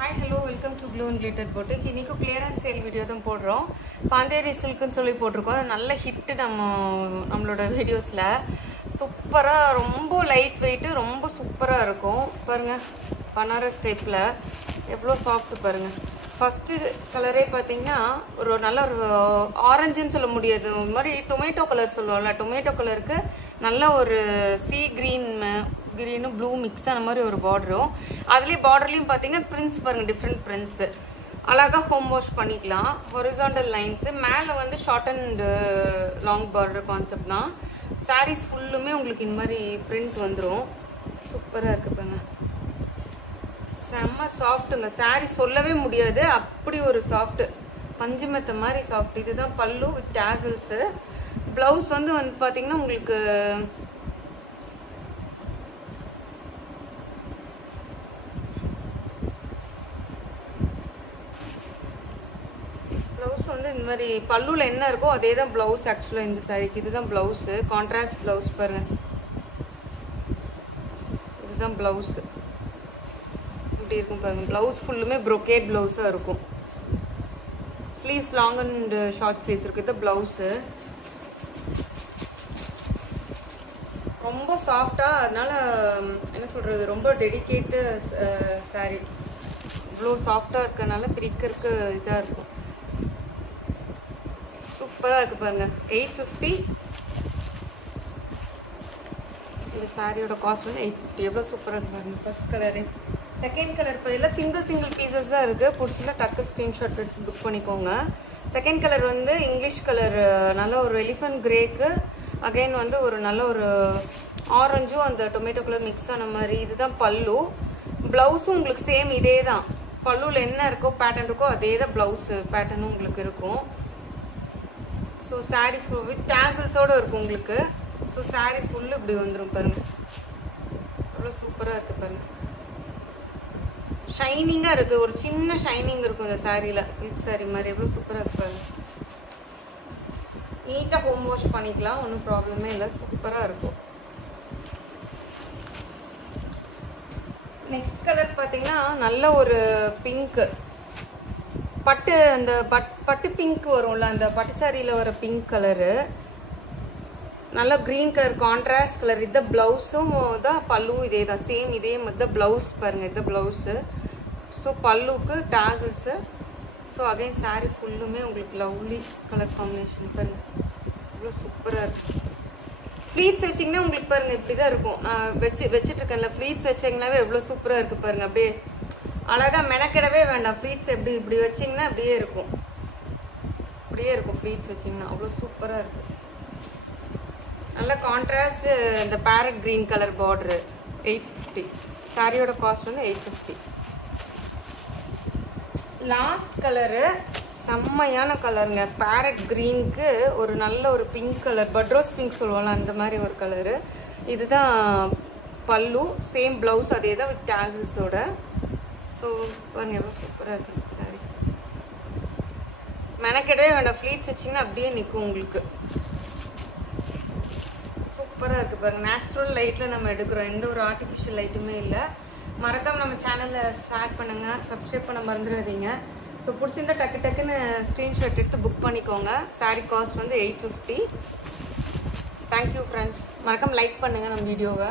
Hi, hello, welcome to Glow and Glitter Boutique. இன்னைக்கு clearance sale video தான் போடுறோம். பாந்தேரி சில்க்னு சொல்லி போட்டுருக்கோம். நல்ல ஹிட் நம்மளோட வீடியோஸ்ல. சூப்பரா ரொம்ப லைட் வெயிட் ரொம்ப சூப்பரா இருக்கும். பாருங்க பனாரஸ் டைப்ல எவ்வளவு சாஃப்ட் பாருங்க. ஃபர்ஸ்ட் கலரே பாத்தீங்கன்னா ஒரு நல்ல ஒரு ஆரஞ்சுன்னு சொல்ல முடியாது. ஒரு மாதிரி டொமேட்டோ கலர் சொல்லுவோம்ல. டொமேட்டோ கலருக்கு நல்ல ஒரு சீ கிரீன் ப்ளூ மிக்ஸ் ஆன மாதிரி ஒரு பார்டரும் அதுலயே பார்டர்லயும் பாத்தீங்கன்னா பிரிண்ட்ஸ் பாருங்க டிஃப்ரெண்ட் பிரிண்ட்ஸ் அழகா ஹோம் வாஷ் பண்ணிக்கலாம் ஹொரிசாண்டல் லைன்ஸ் மேல வந்து short and long border concept தான் சாரீஸ் ஃபுல்லுமே உங்களுக்கு இந்த மாதிரி பிரிண்ட் வந்துடும் சூப்பரா இருக்கு பாருங்க செம்ம சாஃப்ட்டுங்க சாரீ சொல்லவே முடியாது அப்படி ஒரு சாஃப்ட் பஞ்சு மெத்த மாதிரி சாஃப்ட் இதுதான் பல்லு வித் டாசல்ஸ் பிளவுஸ் வந்து பாத்தீங்கன்னா உங்களுக்கு பிளவுஸ் வந்து இந்த மாதிரி பல்லுல என்ன இருக்கோ அதே தான் பிளவுஸ் ஆக்சுவலா இந்த சாரிக்கு இதுதான் பிளவுஸ் கான்ட்ராஸ்ட் பிளவுஸ் பாருங்க இதுதான் பிளவுஸ் இப்படி இருக்கும் பாருங்க பிளவுஸ் ஃபுல்லுமே brocade பிளவுஸா இருக்கும் sleeves long and short sleeves இருக்கு இது பிளவுஸ் ரொம்ப சாஃப்டா அதனால என்ன சொல்றது ரொம்ப டெடிகேட்டட் சாரி இவ்வளோ சாஃப்டா இருக்கனால பிரிக்கிறதுக்கு இதா இருக்கும் சூப்பரா இருக்கு பாருங்க 850 இந்த சாரியோட காஸ்ட் வந்து 850 எவ்வளவு சூப்பரா இருக்கு பாருங்க ஃபர்ஸ்ட் கலர் செகண்ட் கலர் பதிலா சிங்கிள் பீசஸ் தான் இருக்கு புடிச்சல டக்கு ஸ்கிரீன்ஷாட் எடுத்து புக் பண்ணிக்கோங்க செகண்ட் கலர் வந்து இங்கிலீஷ் கலர் நல்ல ஒரு எலிஃபண்ட் கிரேக்கு அகைன் வந்து ஒரு நல்ல ஒரு ஆரஞ்சும் அந்த டொமேட்டோ கலர் மிக்ஸ் ஆன மாதிரி இதுதான் பல்லு பிளவுஸும் உங்களுக்கு சேம் இதே தான் பல்லுல என்ன இருக்கோ பேட்டர்ன் இருக்கோ அதே தான் பிளவுஸ் பேட்டர்னும் உங்களுக்கு இருக்கும் ஸோ சாரீ ஃபுல் வித் டாசல்ஸோட இருக்கும் உங்களுக்கு ஸோ சாரீ ஃபுல்லு இப்படி வந்துடும் பாருங்க அவ்வளோ சூப்பராக இருக்கு பாருங்க ஷைனிங்காக இருக்கு ஒரு சின்ன ஷைனிங் இருக்கும் இந்த சாரியில் சில்க் சாரி மாதிரி எவ்வளோ சூப்பராக இருக்கு பாருங்க நீட்டாக ஹோம் வாஷ் பண்ணிக்கலாம் ஒன்றும் ப்ராப்ளமே இல்லை சூப்பராக இருக்கும் நெக்ஸ்ட் கலர் பார்த்தீங்கன்னா நல்ல ஒரு பிங்க் பட்டு அந்த பட்டு பிங்க் வரும்ல அந்த பட்டு சாரியில வர பிங்க் கலரு நல்ல கிரீன் கலர் கான்ட்ராஸ்ட் கலர் இந்த பிளவுஸும் தான் பல்லுவும் இதே தான் சேம் இதே மாதிரி பிளவுஸ் பாருங்க இந்த பிளவுஸ் ஸோ பல்லுக்கு டாசல்ஸ் ஸோ அகைன் சாரி ஃபுல்லுமே உங்களுக்கு லவ்லி கலர் காம்பினேஷன் பாருங்க இவ்வளோ சூப்பராக இருக்கு ஃப்ளீட்ஸ் வச்சிங்கன்னா உங்களுக்கு பாருங்க இப்படிதான் இருக்கும் நான் வச்சுட்டு இருக்கேன்ல ஃப்ளீட்ஸ் வச்சிங்கனாவே எவ்வளோ சூப்பராக இருக்கு பாருங்க அப்படியே அழகா மெனக்கிடவே வேண்டாம் ஃப்ளீட்ஸ் எப்படி இப்படி வச்சிங்கன்னா அப்படியே இருக்கும் ஃப்ளீட்ஸ் வச்சிங்கன்னா அவ்வளோ சூப்பராக இருக்கு நல்ல கான்ட்ராஸ்ட் இந்த பேரட் கிரீன் கலர் பார்டரு 850 சாரியோட காஸ்ட் வந்து 850 லாஸ்ட் கலரு செம்மையான கலருங்க பேரட் கிரீனுக்கு ஒரு நல்ல ஒரு பிங்க் கலர் பட்ரோஸ் பிங்க் சொல்லுவோம்ல அந்த மாதிரி ஒரு கலரு இதுதான் பல்லு சேம் பிளவுஸ் அதே தான் வித் டாசல்ஸோட ஸோ பாருங்க எவ்வளோ சூப்பராக இருக்கு சாரி மெனக்கிடவே வேண்டாம் ஃப்ளீட்ஸ் வச்சிங்கன்னா அப்படியே நிற்கும் உங்களுக்கு சூப்பராக இருக்குது பாருங்க நேச்சுரல் லைட்டில் நம்ம எடுக்கிறோம் எந்த ஒரு ஆர்டிஃபிஷியல் லைட்டுமே இல்லை மறக்காம நம்ம சேனலில் ஷேர் பண்ணுங்கள் சப்ஸ்கிரைப் பண்ண மறந்துடாதீங்க ஸோ பிடிச்சிருந்தா டக்குன்னு ஸ்க்ரீன்ஷாட் எடுத்து புக் பண்ணிக்கோங்க சாரி காஸ்ட் வந்து 850 தேங்க்யூ ஃப்ரெண்ட்ஸ் மறக்காம லைக் பண்ணுங்கள் நம்ம வீடியோவை